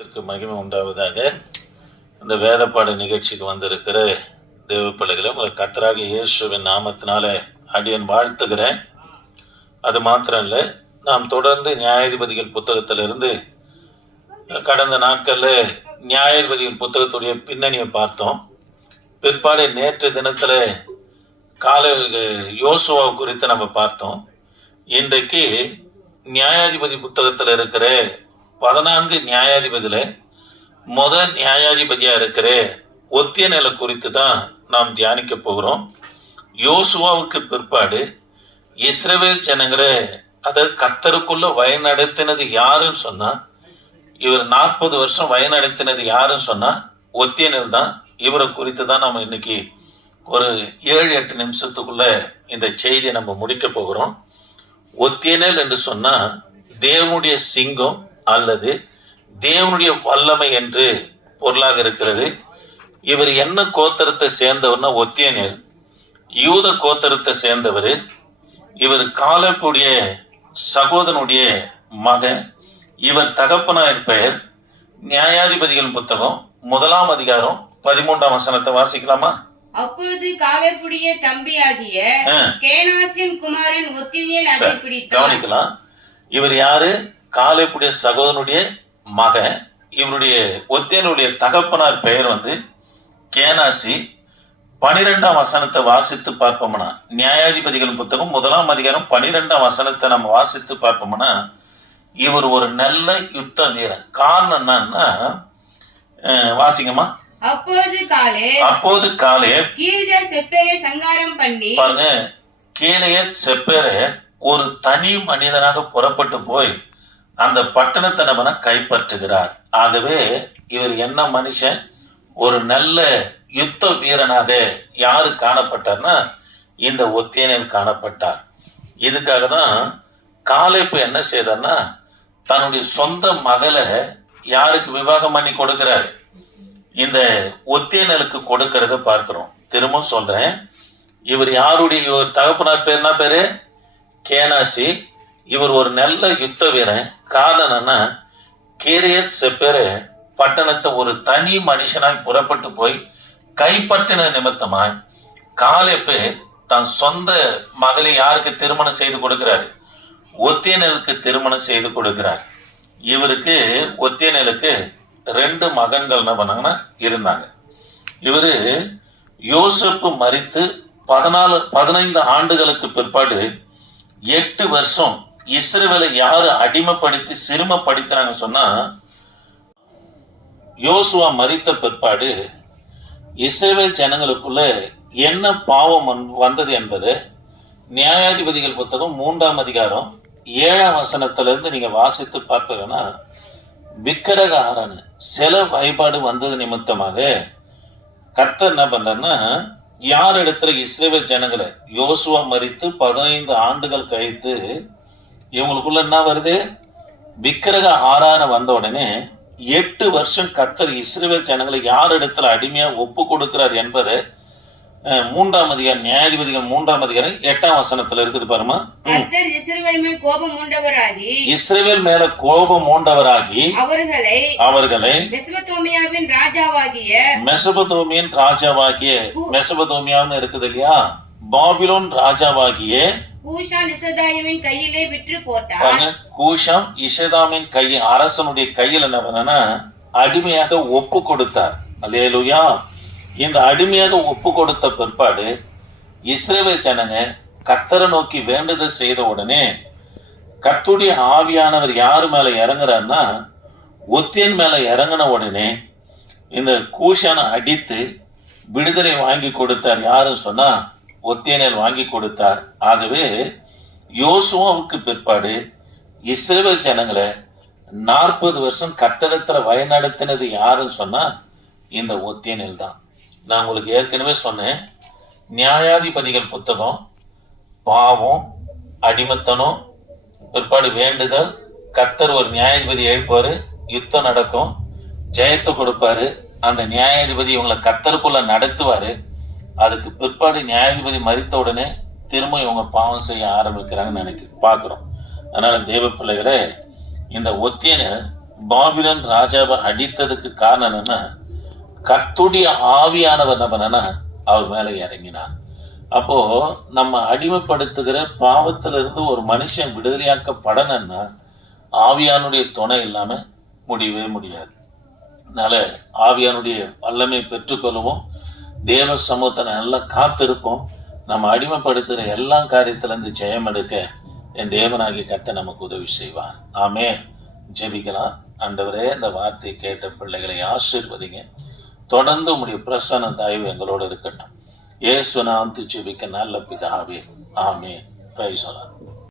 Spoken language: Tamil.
நாமத்திற்கு மகிமை உண்டாவதாக. இந்த வேதப்பாடு நிகழ்ச்சிக்கு வந்திருக்கிற தேவ பிள்ளைகளை உங்கள் கர்த்தராக இயேசுவின் நாமத்தினால அடியன் வாழ்த்துகிறேன். அது மாத்திரம் இல்லை, நாம் தொடர்ந்து நியாயாதிபதிகள் புத்தகத்திலிருந்து கடந்த நாட்களில் நியாயாதிபதிகள் புத்தகத்துடைய பின்னணியை பார்த்தோம். பிற்பாடு நேற்று தினத்தில் காலை யோசுவா குறித்து நம்ம பார்த்தோம். இன்றைக்கு நியாயாதிபதி புத்தகத்தில் இருக்கிற 14 நியாயாதிபதியில முதல் நியாயாதிபதியா இருக்கிற ஒத்தியனேல குறித்து தான் நாம் தியானிக்க போகிறோம். யோசுவாவுக்கு பிற்பாடு இஸ்ரவேல் ஜனங்களை அதாவது கர்த்தருக்குள்ள வழிநடத்தினது யாருன்னு சொன்னா, இவர் 40 வருஷம் வழிநடத்தினது யாருன்னு சொன்னா ஒத்தியனேல் தான். இவரை குறித்து தான் நம்ம இன்னைக்கு ஒரு 7-8 நிமிஷத்துக்குள்ள இந்த செய்தியை நம்ம முடிக்க போகிறோம். ஒத்தியனேல் என்று சொன்னா தேவனுடைய சிங்கம் அல்லது தேவனுடைய வல்லமை என்று பொருளாக இருக்கிறது. இவர் என்ன கோத்திரத்தை சேர்ந்தவர்னா ஒத்தியனேல் யூத கோத்திரத்தை சேர்ந்தவர். இவர் காலேபுடைய சகோதரனுடைய மகன். இவர் தகப்பனார் பெயர். நியாயாதிபதிகள் புத்தகம் 1ஆம் அதிகாரம் 13ஆம் வசனத்தை வாசிக்கலாமா? அப்பொழுது காலேபுடைய தம்பியாகிய கேனாசின் குமாரன் ஒத்தினியேல் அதை பிடித்தான். கவனிக்கலாம், இவர் யாரு? காலேபுடைய சகோதரனுடைய மகன். இவருடைய ஒத்தியனுடைய தகப்பனார் பெயர் கேனாசி. 12ஆம் வசனத்தை வாசித்து பார்ப்போம்னா, நியாயாதிபதிகள் புத்தகம் 1ஆம் அதிகாரம் 12ஆம் வசனத்தை நம்ம வாசித்து பார்ப்போம்னா, இவர் ஒரு நல்ல யுத்த வீரன். காரணம் என்னன்னா, வாசிங்கம்மா. அப்போது காலே கீலேயாத் செப்பேரை சங்காரம் பண்ணி, பாருங்க, கீலேயாத் செப்பேரை ஒரு தனி மனிதனாக புறப்பட்டு போய் அந்த பட்டணத்தை நம்ம கைப்பற்றுகிறார். ஆகவே இவர் என்ன மனுஷன்? ஒரு நல்ல யுத்த வீரனாக யாரு காணப்பட்டார்னா இந்த ஒத்தியனேல் காணப்பட்டார். இதுக்காக தான் காலேப்பு என்ன செய்தார்னா தன்னுடைய சொந்த மகளை யாருக்கு விவாகம் பண்ணி கொடுக்கிறாரு? இந்த ஒத்தியனேலுக்கு கொடுக்கறத பார்க்கிறோம். திரும்ப சொல்றேன், இவர் யாருடைய தகப்பனார் பேர் என்ன பேரு? கேனாசி. இவர் ஒரு நல்ல யுத்த வீரன். காரணம் என்ன? கீலேயாத் செப்பேரு பட்டணத்தை ஒரு தனி மனுஷனாய் புறப்பட்டு போய் கைப்பற்றின நிமித்தமாய் காலேப்பு தன் சொந்த மகளை யாருக்கு திருமணம் செய்து கொடுக்கிறாரு? ஒத்தியனேலுக்கு திருமணம் செய்து கொடுக்கிறார். இவருக்கு ஒத்தியனேலுக்கு 2 மகன்கள் என்ன பண்ணாங்கன்னா இருந்தாங்க. இவரு யோசேப்பு மரித்து 15 ஆண்டுகளுக்கு பிற்பாடு 8 வருஷம் இஸ்ரவேலை யாரு அடிமைப்படுத்தி சிறுமப்படுத்தினாங்க சொன்னா, யோசுவா மரித்த பிற்பாடு இஸ்ரவேல் ஜனங்களுக்குள்ள என்ன பாவம் வந்தது என்பது நியாயாதிபதிகள் புத்தகம் 3ஆம் அதிகாரம் 7ஆம் வசனத்திலிருந்து நீங்க வாசித்து பார்ப்பீங்கன்னா, விக்கிரக ஆரான சில வழிபாடு வந்தது நிமித்தமாக கர்த்தர் என்ன பண்றாருன்னா, யார் இடத்துல இஸ்ரவேல் ஜனங்களை யோசுவா மரித்து 15 ஆண்டுகள் கழித்து இவங்களுக்குள்ள என்ன வருது? விக்கிரக ஆரான வந்த உடனே 8 வருஷம் கர்த்தர் இஸ்ரவேல் ஜனங்களை யார் இடத்துல அடிமையா ஒப்பு கொடுக்கிறார் என்பதை 3ஆம் அதிகாரம் நியாயாதிபதிகள் 3ஆம் அதிகாரம் 8ஆம் வசனத்துல இருக்குது பாருமா. இஸ்ரவேல் மேல கோபம் மூண்டவராகி அவர்களை மெசபதோமியன் மெசபதோமியான்னு இருக்குது இல்லையா, பாபிலோன் ராஜாவாகிய கூஷாம் கையிலே விற்று போட்டார். கூஷாம் இசதாமின் கையில் அரசனுடைய கையில் என்ன பண்ணா அடிமையாக ஒப்பு கொடுத்தார். அல்லேலூயா. இந்த அடிமையாக ஒப்பு கொடுத்த பிற்பாடு இஸ்ரவேல் ஜனங்க கர்த்தரை நோக்கி வேண்டுதல் செய்த உடனே கர்த்தருடைய ஆவியானவர் யாரு மேல இறங்குறாருன்னா ஒத்தியன் மேல இறங்கின உடனே இந்த கூஷானை அடித்து விடுதலை வாங்கி கொடுத்தார். யாருன்னு சொன்னா ஒத்தியனேல் வாங்கி கொடுத்தார். ஆகவே யோசுவாவுக்கு பிற்பாடு இஸ்ரவேல் ஜனங்களை 40 வருஷம் கர்த்தரிடத்துல வழிநடத்தினது யாருன்னு சொன்னா இந்த ஒத்தியனேல் தான். நான் உங்களுக்கு ஏற்கனவே சொன்னேன், நியாயாதிபதிகள் புத்தகம் பாவம், அடிமத்தனம், பிற்பாடு வேண்டுதல், கர்த்தர் ஒரு நியாயாதிபதி எழுப்பாரு, யுத்தம் நடக்கும், ஜெயத்தை கொடுப்பாரு, அந்த நியாயாதிபதி இவங்களை கர்த்தருக்குள்ள நடத்துவாரு. அதுக்கு பிற்பாடு நியாயாதிபதி மரித்த உடனே திரும்ப இவங்க பாவம் செய்ய ஆரம்பிக்கிறாங்கன்னு பார்க்கிறோம். அதனால தேவ பிள்ளைகளே, இந்த ஒத்தியனை பாபிலோன் ராஜாவை அடித்ததுக்கு காரணம் என்னன்னா, கர்த்தருடைய ஆவியானவர் என்ன பண்ணனா அவர் மேல இறங்கினார். அப்போ நம்ம அடிமைப்படுத்துகிற பாவத்திலிருந்து ஒரு மனுஷன் விடுதலையாக்கப்படணும்னா ஆவியானுடைய துணை இல்லாம முடியவே முடியாது. அதனால ஆவியானுடைய வல்லமை பெற்றுக்கொள்ளவும், தேவ சமூகத்தை நல்லா காத்திருப்போம். நம்ம அடிமைப்படுத்துகிற எல்லா காரியத்திலிருந்து ஜெயம் எடுக்க என் தேவனாகிய கர்த்தர் நமக்கு உதவி செய்வார். ஆமென். ஜெபிக்கலாம். ஆண்டவரே, இந்த வார்த்தை கேட்ட பிள்ளைகளை ஆசீர்வதிங்க. தொடர்ந்து உம்முடைய பிரசன்ன தயவு எங்களோடு இருக்கட்டும். இயேசு நாமத்தில் ஜெபிக்க நல்ல பிதாவே. ஆமென். Praise the Lord.